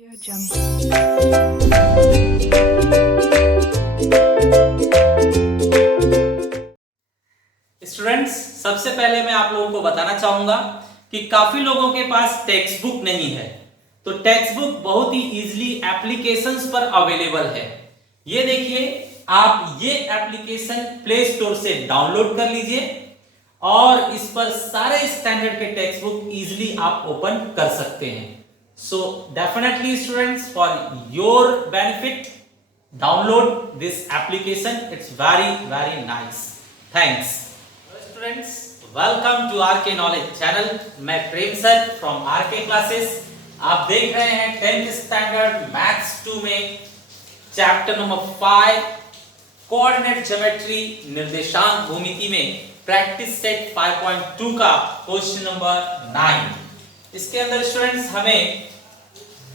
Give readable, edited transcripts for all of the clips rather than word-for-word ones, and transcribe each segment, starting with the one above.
Students, सबसे पहले मैं आप लोगों को बताना चाहूंगा कि काफी लोगों के पास टेक्स्ट बुक नहीं है, तो टेक्स्ट बुक बहुत ही इजीली एप्लीकेशंस पर अवेलेबल है। ये देखिए, आप ये एप्लीकेशन प्ले स्टोर से डाउनलोड कर लीजिए और इस पर सारे स्टैंडर्ड के टेक्स्ट बुक इजीली आप ओपन कर सकते हैं। So definitely students, for your benefit download this application, it's very nice. Thanks students, welcome to RK knowledge channel. मैं Prem sir from RK classes. आप देख रहे हैं 10th स्टैंडर्ड मैथ्स 2 में चैप्टर नंबर 5 कोऑर्डिनेट ज्योमेट्री निर्देशांक भूमिति में प्रैक्टिस सेट 5.2 का question number 9। इसके अंदर स्टूडेंट्स हमें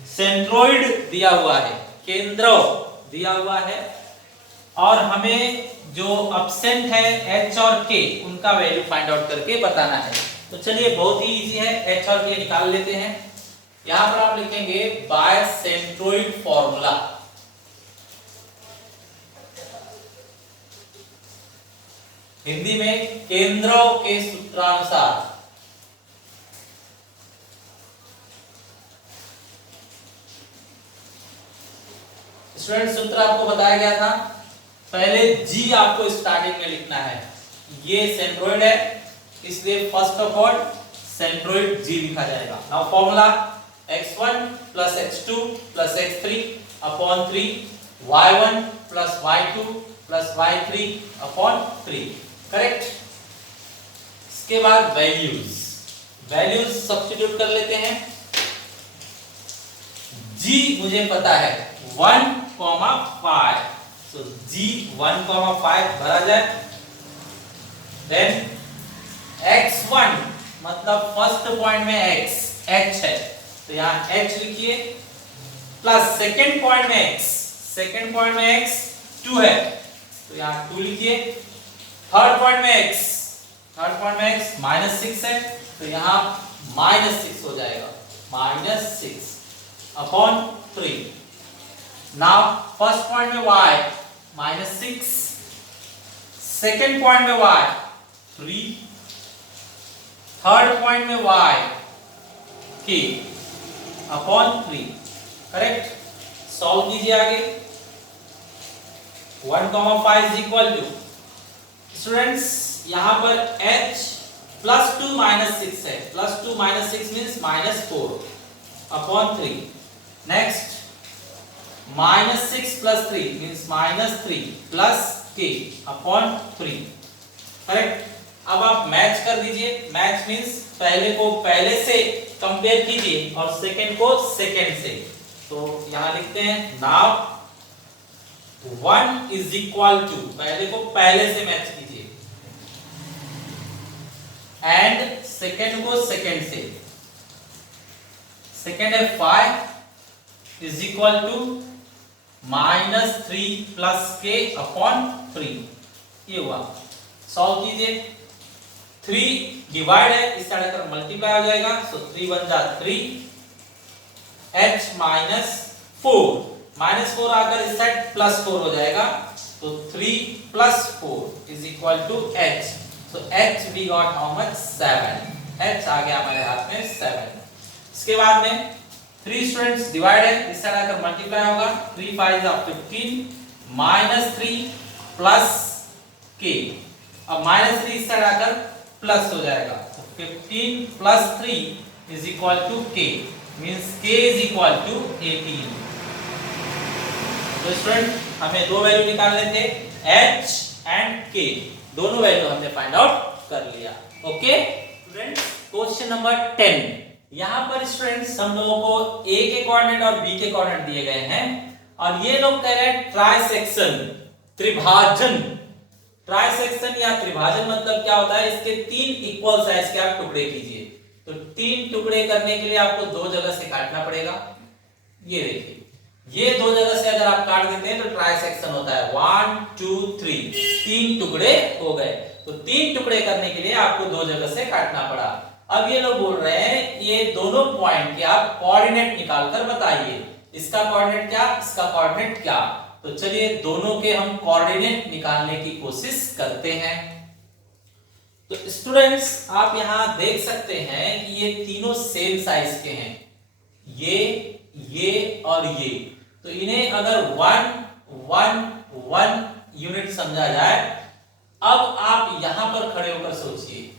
सेंट्रोइड दिया हुआ है, केंद्र दिया हुआ है और हमें जो अपसेंट है h और k उनका वैल्यू फाइंड आउट करके बताना है। तो चलिए, बहुत ही इजी है, h और k निकाल लेते हैं। यहां पर आप लिखेंगे बाय सेंट्रोइड फॉर्मूला। हिंदी में केंद्रों के सूत्रानुसार। स्टूडेंट, सूत्र आपको बताया गया था। पहले g आपको स्टार्टिंग में लिखना है। ये सेंट्रोइड है, इसलिए first of all centroid g लिखा जाएगा। Now formula x1 plus x2 plus x3 upon 3 y1 plus y2 plus y3 upon 3। Correct. इसके बाद वैल्यूज सब्स्टिट्यूट कर लेते हैं। g मुझे पता है 1,5, so g 1,5 भरा जाए। देन x1 मतलब फर्स्ट पॉइंट में x h है, तो यहां h लिखिए, प्लस सेकंड पॉइंट में x 2 है, तो यहां 2 लिखिए। थर्ड पॉइंट में x -6 है, तो यहां -6 हो जाएगा, -6 अपॉन 3। नाउ फर्स्ट पॉइंट में y -6, सेकंड पॉइंट में y 3, थर्ड पॉइंट में y k upon 3। Correct. Solve कीजिए आगे। 1,5 इज इक्वल टू, स्टूडेंट्स यहां पर h +2 -6 है, +2 -6 means -4 upon 3। Next -6 + 3 means -3 plus k upon 3। Correct. अब आप मैच कर दीजिए। मैच मींस पहले को पहले से कंपेयर कीजिए और सेकंड को सेकंड से। तो यहां लिखते हैं नाउ 1 इज इक्वल टू, पहले को पहले से मैच कीजिए, एंड सेकंड को सेकंड से। सेकंड है 5 is equal to -3 plus k upon 3। ये हुआ। सॉल्व कीजिए। 3 डिवाइड है, इस साइड कर मल्टीप्लाई हो जाएगा, सो 3 × 3 h -4 आकर इस साइड +4 हो जाएगा, तो 3 + 4 इज इक्वल टू h। तो h we got how much 7। h आ गया हमारे हाथ में 7। इसके बाद में 3 स्टूडेंट्स डिवाइड है, इस साइड आकर मल्टीप्लाई होगा, 3 5 15 -3 प्लस k। अब -3 इस साइड आकर प्लस हो जाएगा, तो 15 + 3 is equal to k, means k is equal to 18। तो स्टूडेंट हमें दो वैल्यू निकालने थे, h एंड k, दोनों वैल्यू हमने फाइंड आउट कर लिया। Okay students, question number 10। यहां पर स्टूडेंट्स हम लोगों को a के कोऑर्डिनेट और b के कोऑर्डिनेट दिए गए हैं और ये लोग कह रहे हैं ट्राइसेक्शन, त्रिभाजन। ट्राइसेक्शन या त्रिभाजन मतलब क्या होता है, इसके 3 इक्वल साइज के आप टुकड़े कीजिए। तो 3 टुकड़े करने के लिए आपको 2 जगह से काटना पड़ेगा। ये देखिए, ये 2 जगह से अगर आप काट देते हैं तो ट्राइसेक्शन होता है। 1 2 3, 3 टुकड़े हो गए। तो 3 टुकड़े करने के लिए आपको 2 जगह से काटना पड़ा। अब ये लोग बोल रहे हैं ये दोनों पॉइंट के आप कोऑर्डिनेट निकालकर बताइए, इसका कोऑर्डिनेट क्या, इसका कोऑर्डिनेट क्या। तो चलिए दोनों के हम कोऑर्डिनेट निकालने की कोशिश करते हैं। तो स्टूडेंट्स आप यहां देख सकते हैं कि ये तीनों सेम साइज के हैं, ये और ये। तो इन्हें अगर 1 1 1 यूनिट समझा जाए, अब आप यहां पर खड़े होकर सोचिए,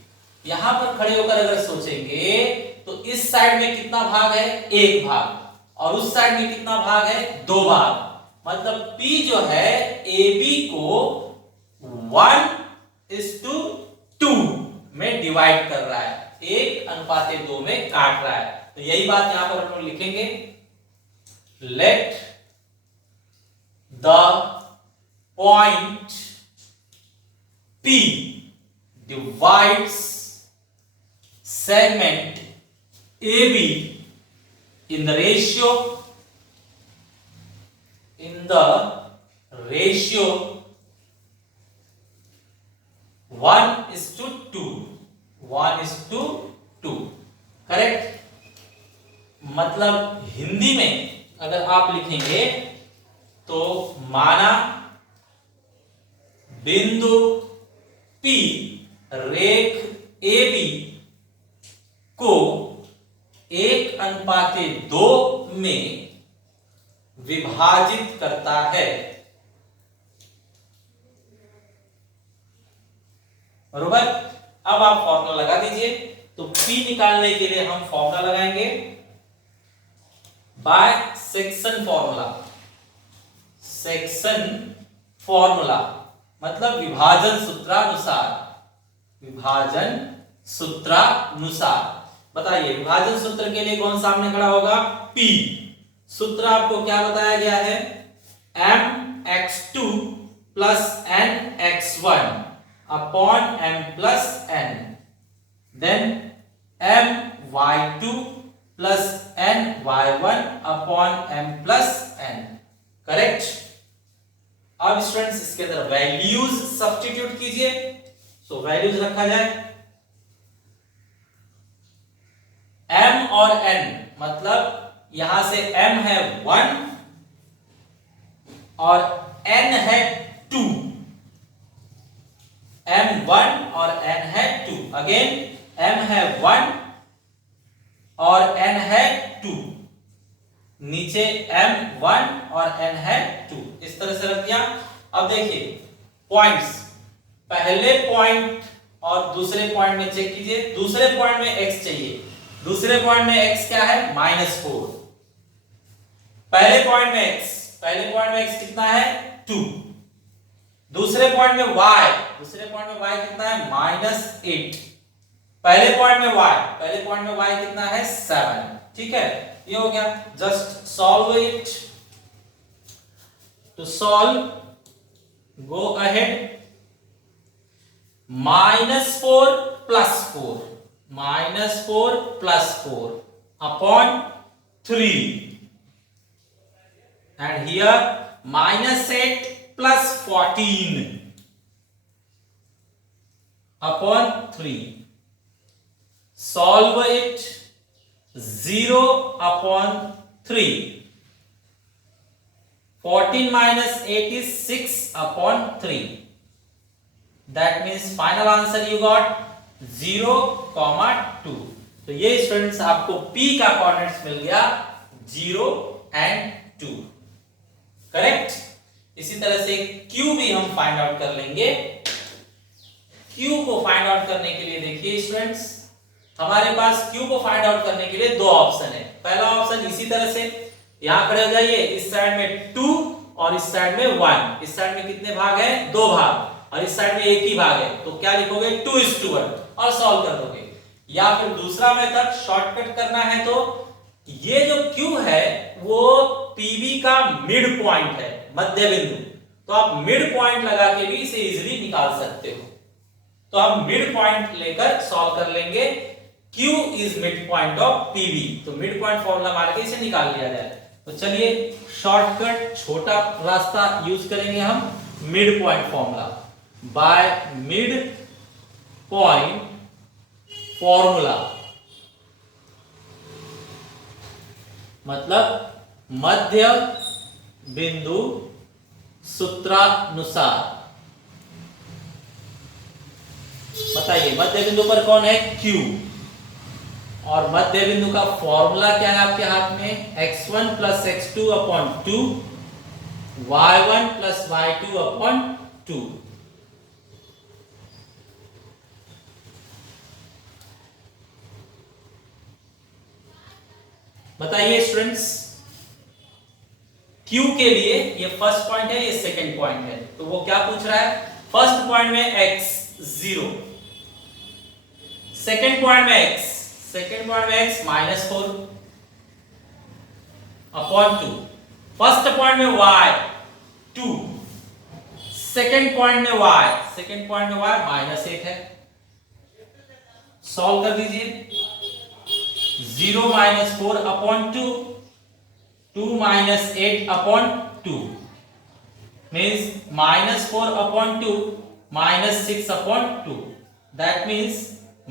यहां पर खड़े होकर अगर सोचेंगे तो इस साइड में कितना भाग है, 1 भाग, और उस साइड में कितना भाग है, 2 भाग। मतलब P जो है AB को 1:2 में डिवाइड कर रहा है, 1:2 में काट रहा है। तो यही बात यहां पर हम लोग लिखेंगे, let the point P divides segment AB in the ratio 1:2 correct. मतलब हिंदी में अगर आप लिखेंगे तो माना बिंदु P रेख AB को 1:2 में विभाजित करता है। बरोबर। अब आप फॉर्मूला लगा दीजिए। तो P निकालने के लिए हम फॉर्मूला लगाएंगे by section formula. Section formula मतलब विभाजन सूत्रानुसार, विभाजन सूत्रानुसार। बताइए विभाजन सूत्र के लिए कौन सामने खड़ा होगा, P। सूत्र आपको क्या बताया गया है, mx2 plus nx1 upon m plus n, then my2 plus ny1 upon m plus n। Correct. अब स्टूडेंट्स इसके अंदर वैल्यूज सब्स्टिट्यूट कीजिए। सो वैल्यूज रखा जाए, m और n, मतलब यहां से m है 1 और n है 2, m1 और n है 2। अगेन m है 1 और n है 2, नीचे m1 और n है 2। इस तरह से रख दिया। अब देखिए पॉइंट्स, पहले पॉइंट और दूसरे पॉइंट में चेक कीजिए। दूसरे पॉइंट में x चाहिए, दूसरे पॉइंट में x क्या है, -4। पहले पॉइंट में x कितना है, 2। दूसरे पॉइंट में y, दूसरे पॉइंट में y कितना है, -8। पहले पॉइंट में y कितना है, 7। ठीक है, ये हो गया। Just solve it. To solve go ahead, -4 plus 4 upon 3, and here -8 plus 14 upon 3. Solve it, 0 upon 3. 14 minus 8 is 6 upon 3. That means final answer you got 0,2. तो ये स्टूडेंट्स आपको P का कोऑर्डिनेट्स मिल गया 0 and 2। करेक्ट। इसी तरह से Q भी हम फाइंड आउट कर लेंगे। Q को फाइंड आउट करने के लिए देखिए स्टूडेंट्स, हमारे पास Q को फाइंड आउट करने के लिए दो ऑप्शन है। पहला ऑप्शन इसी तरह से, यहां खड़े हो जाइए, इस साइड में 2 और इस साइड में 1। इस साइड में कितने भाग है, 2 भाग, और इस साइड में एक ही भाग है, तो क्या लिखोगे 2:1 और सॉल्व कर दोगे। या फिर दूसरा मेथड शॉर्टकट करना है तो ये जो Q है वो PB का मिड पॉइंट है, मध्य बिंदु, तो आप मिड पॉइंट लगा के भी इसे इजीली निकाल सकते हो। तो हम मिड पॉइंट लेकर सॉल्व कर लेंगे। Q is mid point of PB, तो मिड पॉइंट फॉर्मूला मार के इसे निकाल लिया जाए। तो चलिए शॉर्टकट छोटा रास्ता यूज करेंगे हम, mid point formula. By mid point formula मतलब मध्य बिंदु सूत्रानुसार। बताइए मध्य बिंदु पर कौन है? Q। और मध्य बिंदु का फॉर्मूला क्या है आपके हाथ में? x1 plus x2 upon 2, y1 plus y2 upon 2। बताइए स्टूडेंट्स, Q के लिए ये फर्स्ट पॉइंट है, ये सेकंड पॉइंट है, तो वो क्या पूछ रहा है? फर्स्ट पॉइंट में x0, सेकंड पॉइंट में x -4 अपॉन 2, फर्स्ट पॉइंट में y 2, सेकंड पॉइंट में y -8 है। सॉल्व कर दीजिए। 0 -4 upon 2, 2 -8 upon 2 means -4 upon 2 -6 upon 2, that means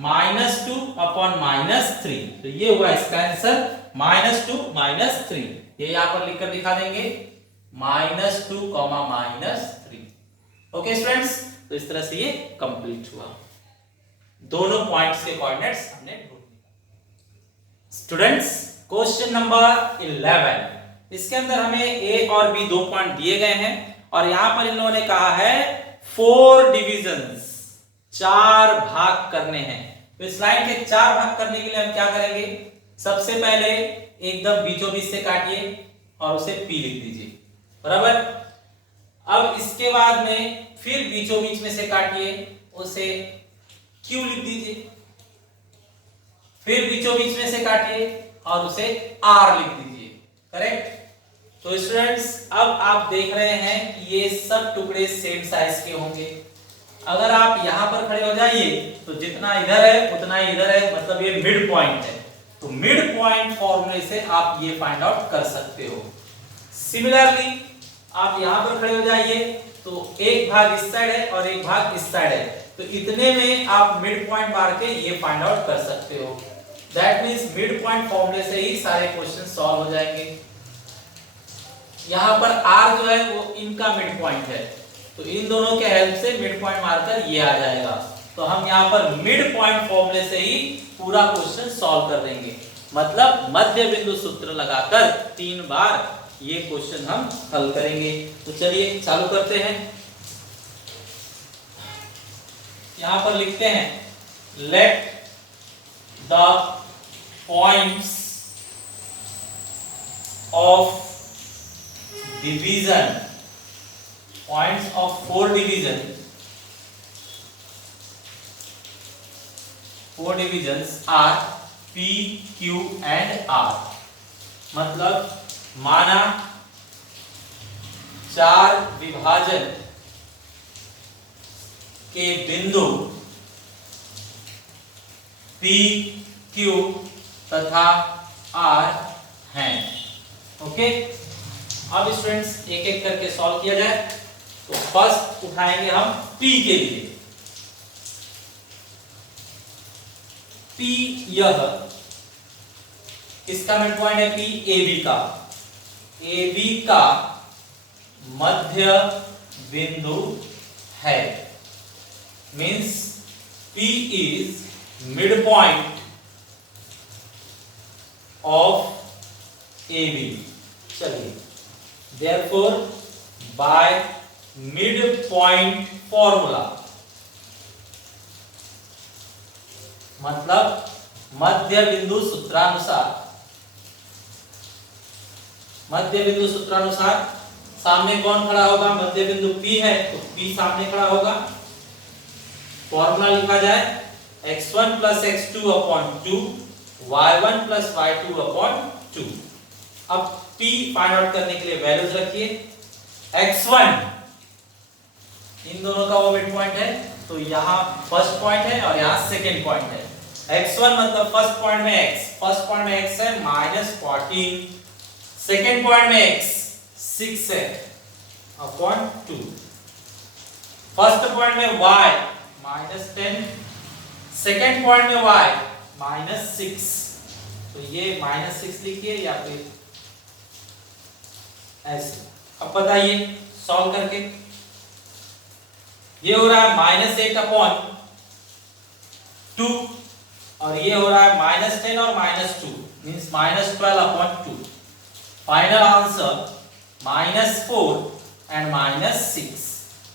-2 upon -3। तो ये हुआ इसका आंसर -2 -3। ये यहां पर लिखकर दिखा देंगे -2, -3। ओके स्टूडेंट्स, तो इस तरह से ये कंप्लीट हुआ। दोनों पॉइंट्स के कोऑर्डिनेट्स हमने ढूंढ लिए। स्टूडेंट्स, क्वेश्चन नंबर 11, इसके अंदर हमें ए और बी 2 पॉइंट दिए गए हैं और यहां पर इन लोगों ने कहा है 4 डिविजन्स, 4 भाग करने हैं। तो इस लाइन के 4 भाग करने के लिए हम क्या करेंगे? सबसे पहले एकदम बीचों बीच से काटिए और उसे पी लिख दीजिए, बराबर। अब इसके बाद में फिर बीचों बीच में से काटिए, उसे क्यू लिख दीजिए, फिर बीचों बीच में से काटिए और उसे आर लिख दीजिए, करेक्ट। तो स्टूडेंट्स, अब आप देख रहे हैं कि ये सब टुकड़े सेम साइज के होंगे। अगर आप यहां पर खड़े हो जाइए तो जितना इधर है उतना ही इधर है, मतलब ये मिड पॉइंट है। तो मिड पॉइंट फॉर्मूले से आप ये फाइंड आउट कर सकते हो। सिमिलरली आप यहां पर खड़े हो जाइए तो एक भाग इस साइड है और एक भाग इस साइड है, तो इतने में आप मिड पॉइंट मार के ये फाइंड आउट कर सकते हो। दैट मींस मिड पॉइंट फॉर्मूले से ही सारे क्वेश्चन सॉल्व हो जाएंगे। यहां पर r जो है वो इनका मिड पॉइंट है, तो इन दोनों के हेल्प से मिड पॉइंट मारकर ये आ जाएगा। तो हम यहां पर मिड पॉइंट फॉर्मूले से ही पूरा क्वेश्चन सॉल्व कर देंगे, मतलब मध्य बिंदु सूत्र लगाकर 3 बार ये क्वेश्चन हम हल करेंगे। तो चलिए चालू करते हैं। यहां पर लिखते हैं let the points of division, points of 4 divisions are P, Q and R। मतलब माना 4 विभाजन के बिंदु P, Q तथा R हैं। ओके, अब स्टूडेंट्स एक एक करके सॉल्व किया जाए। तो फर्स्ट उठाएंगे हम P के लिए। P यह किसका मिड पॉइंट है? P AB का, AB का मध्य बिंदु है। Means P is mid point of AB। चलिए, therefore by midpoint formula, मतलब मध्य बिंदु सूत्रानुसार, मध्य बिंदु सूत्रानुसार सामने कौन खड़ा होगा? मध्य बिंदु P है तो P सामने खड़ा होगा। फॉर्मूला लिखा जाए x1 plus x2 upon 2, y1 plus y2 upon 2। अब P फाइंड आउट करने के लिए वैल्यूज रखिए। x1 इन दोनों का वो मिड पॉइंट है, तो यहाँ फर्स्ट पॉइंट है और यहाँ सेकंड पॉइंट है। x1 मतलब फर्स्ट पॉइंट में x, फर्स्ट पॉइंट में x है -14, सेकंड पॉइंट में x 6 है अपॉन 2, फर्स्ट पॉइंट में y -10, सेकंड पॉइंट में y -6। तो ये -6 लिखिए या फिर ऐसे। अब बताइए सॉल्व करके, ये हो रहा है -8/2 और ये हो रहा है -10 और -2 मींस -12/2। Final answer -4 and -6।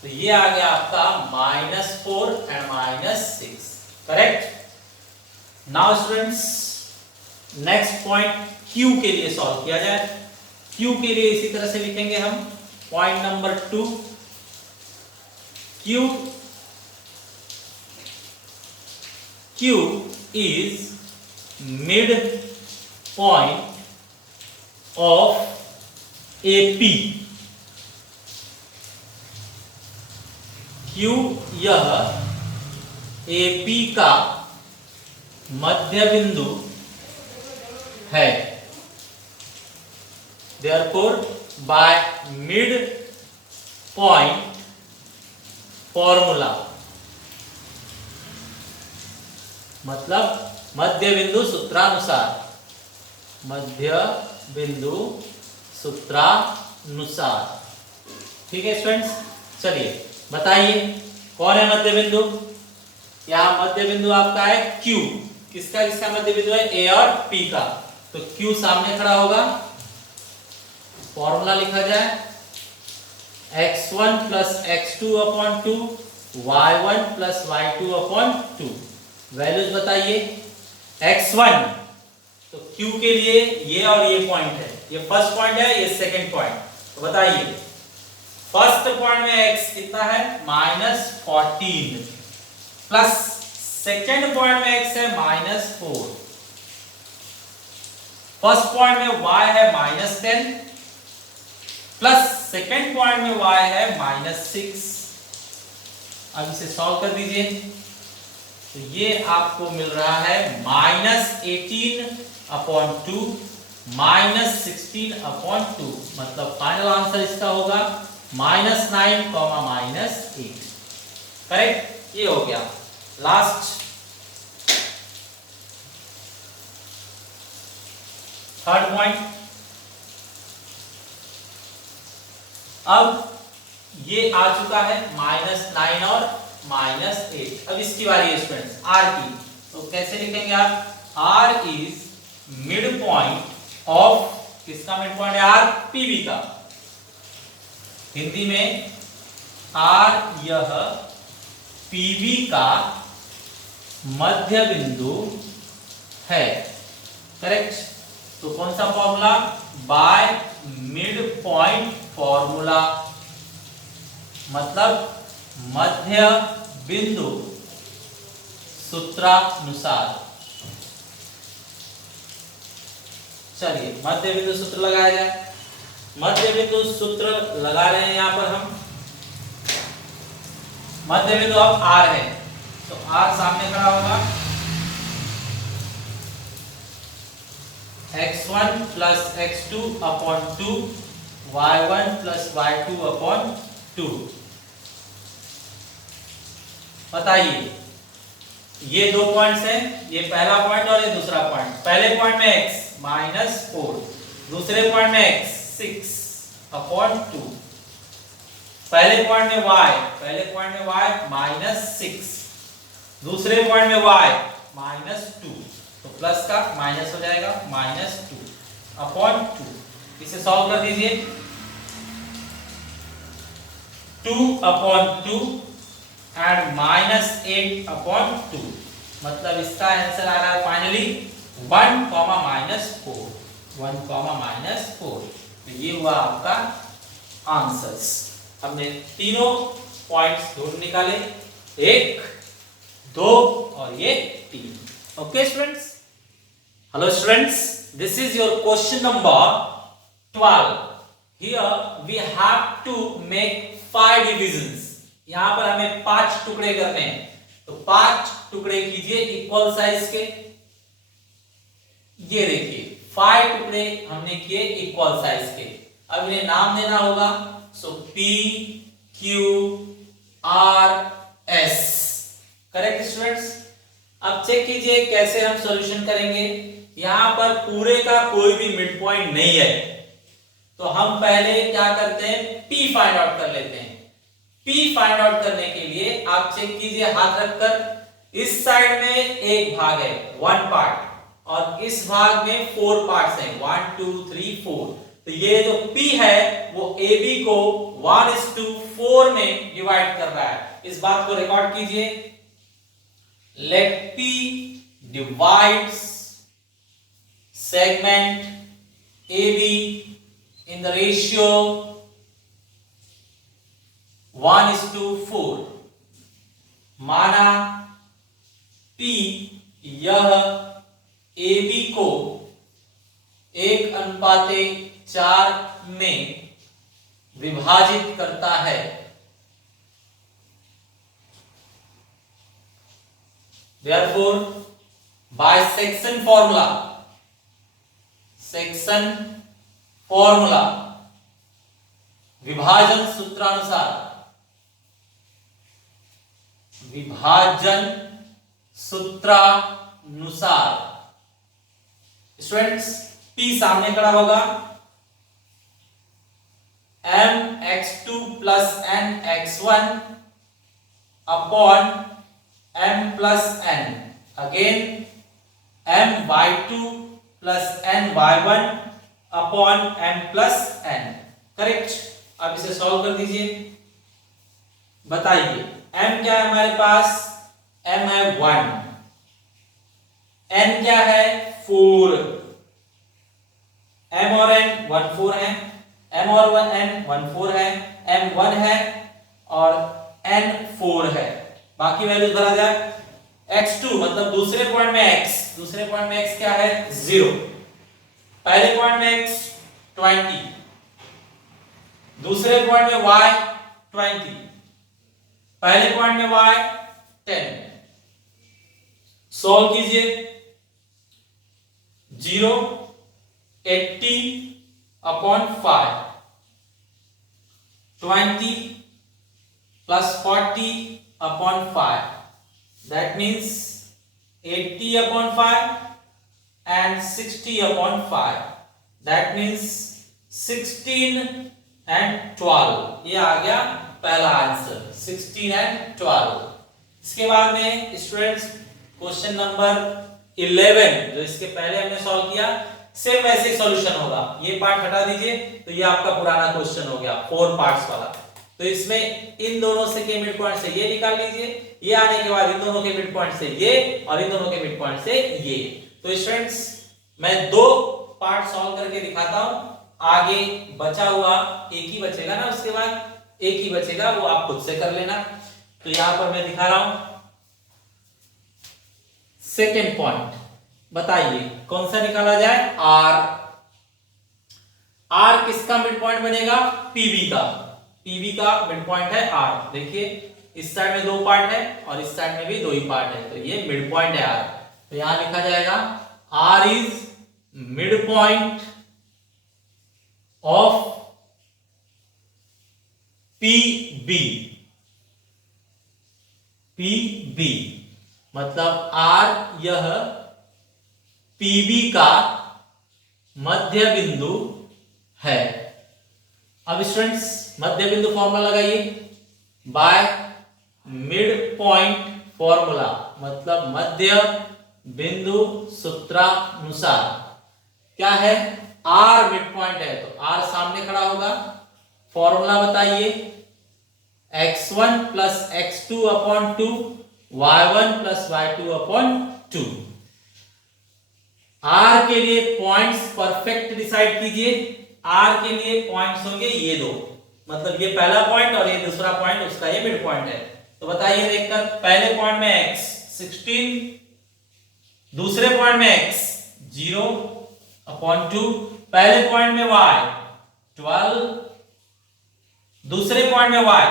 तो ये आ गया आपका -4 and -6। Correct. Now students next point Q के लिए सॉल्व किया जाए। Q के लिए इसी तरह से लिखेंगे हम point number 2। Q is midpoint of AP। Q यह AP का मध्य बिंदु है। Therefore by midpoint formula मतलब मध्य बिंदु सूत्रानुसार, मध्य बिंदु सूत्रानुसार। ठीक है स्टूडेंट्स, चलिए बताइए कौन है मध्य बिंदु। यहाँ मध्य बिंदु आपका है Q। किसका किसका मध्य बिंदु है? A और P का। तो Q सामने खड़ा होगा, फॉर्मूला लिखा जाए x1 + x2/2 y1 + y2/2। Values बताइए। x1 तो Q के लिए ये और ये पॉइंट है, ये फर्स्ट पॉइंट है, ये सेकंड पॉइंट। तो बताइए फर्स्ट पॉइंट में x कितना है? -14 प्लस सेकंड पॉइंट में x है -4। फर्स्ट पॉइंट में y है -10 प्लस सेकंड पॉइंट में y है -6। अब इसे सॉल्व कर दीजिए तो ये आपको मिल रहा है -18/2 -16/2। मतलब फाइनल आंसर इसका होगा -9, -8। करेक्ट, ये हो गया। Last third point. अब ये आ चुका है -9 और -8। अब इसकी बारी है स्टूडेंट्स R की। तो कैसे लिखेंगे आप? R is mid point of, किसका मिड पॉइंट है? R PB का। हिंदी में R यह PB का मध्य बिंदु है। करेक्ट। तो कौन सा formula? By mid point formula, मतलब मध्य बिंदु सूत्रानुसार। चलिए मध्य बिंदु सूत्र लगाया जाए। मध्य बिंदु सूत्र लगा रहे हैं यहां पर हम। मध्य बिंदु अब R है, तो R सामने खड़ा होगा। x1 + x2/2 y1 + y2/2। बताइए ये दो पॉइंट्स हैं, ये पहला पॉइंट और ये दूसरा पॉइंट। पहले पॉइंट में x -4, दूसरे पॉइंट में x 6/2। पहले पॉइंट में y -6, दूसरे पॉइंट में y -2। तो प्लस का माइनस हो जाएगा, -2/2। इसे सॉल्व कर दीजिए। 2/2 एंड -8/2। मतलब इसका आंसर आ रहा है फाइनली 1, -4। तो ये हुआ आपका आंसर्स। हमने तीनों पॉइंट्स ढूंढ निकाले, 1, 2 और ये 3। Okay students. Hello students, this is your question number 12। Here we have to make 5 divisions. यहां पर हमें 5 टुकड़े करने हैं। तो 5 टुकड़े कीजिए इक्वल साइज के। ये देखिए 5 टुकड़े हमने किए इक्वल साइज के। अब इन्हें नाम देना होगा। सो P, Q, R, S। Correct students. अब चेक कीजिए कैसे हम सॉल्यूशन करेंगे। यहां पर पूरे का कोई भी मिड पॉइंट नहीं है, तो हम पहले क्या करते हैं, P फाइंड आउट कर लेते हैं। P फाइंड आउट करने के लिए आप चेक कीजिए हाथ रखकर, इस साइड में एक भाग है 1 पार्ट और इस भाग में 4 पार्ट्स हैं 1 2 3 4। तो ये जो P है वो AB को 1:4 में डिवाइड कर रहा है। इस बात को रिकॉर्ड कीजिए, late P divides segment AB in the ratio 1:4। माना P यह AB को 1:4 में विभाजित करता है। Therefore, by section formula, विभाजन सूत्रानुसार स्टूडेंट्स P सामने खड़ा होगा, mx2 plus nx1 upon m plus n, again my2 plus ny1 upon m plus n। Correct. अब इसे सॉल्व कर दीजिए, बताइए m क्या है हमारे पास, m है 1, n क्या है 4, m और n 1 4 है, m और n 1 4 है, m 1 है और n 4 है। बाकी वैल्यूज भरा जाए। x2 मतलब दूसरे पॉइंट में x क्या है 0, पहले पॉइंट में x 20, दूसरे पॉइंट में y 20, पहले पॉइंट में y 10। सॉल्व कीजिए, 0 80 upon 5, 20 plus 40 upon 5, that means 80 upon 5 and 60 upon 5, that means 16 and 12। ये आ गया पहला आंसर 16 and 12। इसके बाद में स्टूडेंट्स क्वेश्चन नंबर 11 जो इसके पहले हमने सॉल्व किया, सेम वैसे ही सॉल्यूशन होगा। ये पार्ट हटा दीजिए तो ये आपका पुराना क्वेश्चन हो गया 4 पार्ट्स वाला। तो इसमें इन दोनों से के मिड पॉइंट से ये निकाल लीजिए, ये आने के बाद इन दोनों के मिड पॉइंट से ये और इन दोनों के मिड पॉइंट से ये। तो स्टूडेंट्स मैं 2 पार्ट सॉल्व करके दिखाता हूं, आगे बचा हुआ एक ही बचेगा ना, उसके बाद एक ही बचेगा, वो आप खुद से कर लेना। तो यहां पर मैं दिखा रहा हूं सेकेंड पॉइंट, बताइए कौन सा निकाला जाए, आर किसका मिड पॉइंट बनेगा, पीबी का मिड पॉइंट है आर। देखिए इस साइड में 2 पार्ट है और इस साइड में भी 2 ही पार्ट है, तो ये मिड पॉइंट है आर। तो यहां लिखा जाएगा R is mid point of PB मतलब आर यह पीबी का मध्य बिंदु है। अब स्टूडेंट्स मध्य बिंदु फॉर्मूला लगाइए, बाय मिड पॉइंट फॉर्मूला मतलब मध्य बिंदु सूत्रानुसार। क्या है, आर मिड पॉइंट है तो आर सामने खड़ा होगा, फॉर्मूला बताइए, x1 plus x2 upon 2, y1 plus y2 upon 2। Are के लिए पॉइंट्स परफेक्ट डिसाइड कीजिए। आर के लिए पॉइंट्स होंगे ये 2, मतलब ये पहला पॉइंट और ये दूसरा पॉइंट, उसका ये मिड पॉइंट है। तो बताइए देखकर, पहले पॉइंट में x 16, दूसरे पॉइंट में x 0 upon 2, पहले पॉइंट में y 12, दूसरे पॉइंट में y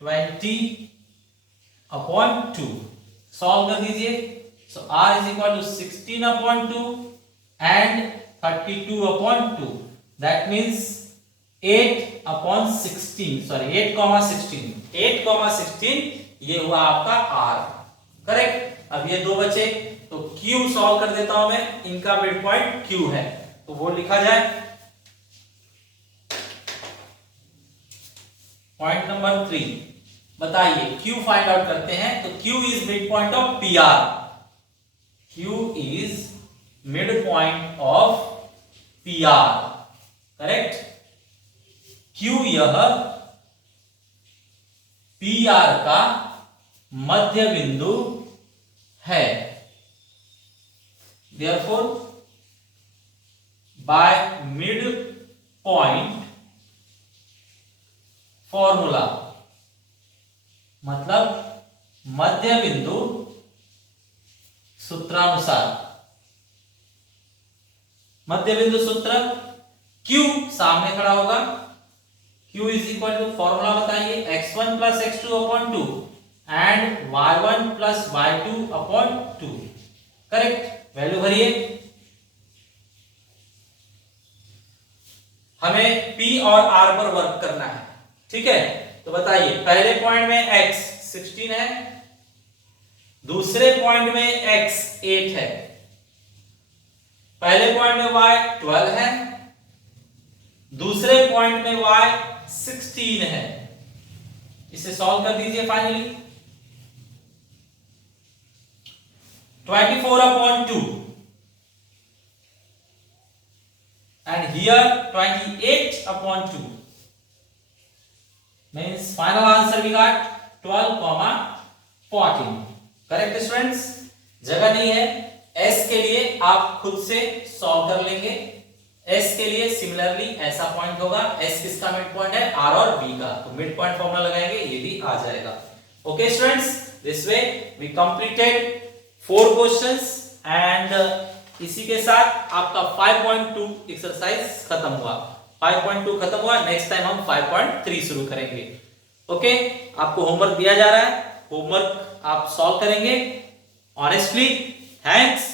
20 upon 2। सॉल्व कर दीजिए। So r is equal to 16 upon 2 and 32 upon 2, that means 8 upon 16, sorry 8,16 ये हुआ आपका r, करेक्ट। अब ये 2 बचे तो q सॉल्व कर देता हूं मैं, इनका मिड पॉइंट q है तो वो लिखा जाए पॉइंट नंबर 3, बताइए Q फाइंड आउट करते हैं। तो Q is mid point of PR, Q is mid point of PR, correct. Q यह PR का मध्य बिंदु है। Therefore, by mid point formula, मतलब मध्य बिंदु सूत्रानुसार, मध्य बिंदु सूत्र Q सामने खड़ा होगा। Q is equal to, formula बताइए, x1 plus x2 upon 2 and y1 plus y2 upon 2, correct. Value भरिए। हमें P और R पर वर्क करना है, ठीक है। तो बताइए, पहले पॉइंट में x 16 है, दूसरे पॉइंट में x 8 है, पहले पॉइंट में y 12 है, दूसरे पॉइंट में y 16 है। इसे सॉल्व कर दीजिए। Finally 24 upon 2 and here 28 upon 2 means final answer we got 12,14, correct students. जगह नहीं है, s के लिए आप खुद से सॉल्व कर लेंगे। s के लिए सिमिलरली ऐसा पॉइंट होगा, s किसका मिड पॉइंट है, r और b का, तो मिड पॉइंट फॉर्मूला लगाएंगे, ये भी आ जाएगा। Okay students, this way we completed 4 questions and इसी के साथ आपका 5.2 एक्सरसाइज खत्म हुआ। 5.2 खत्म हुआ, नेक्स्ट टाइम हम 5.3 शुरू करेंगे। ओके, आपको होमवर्क दिया जा रहा है, होमवर्क आप सॉल्व करेंगे ऑनेस्टली। थैंक्स।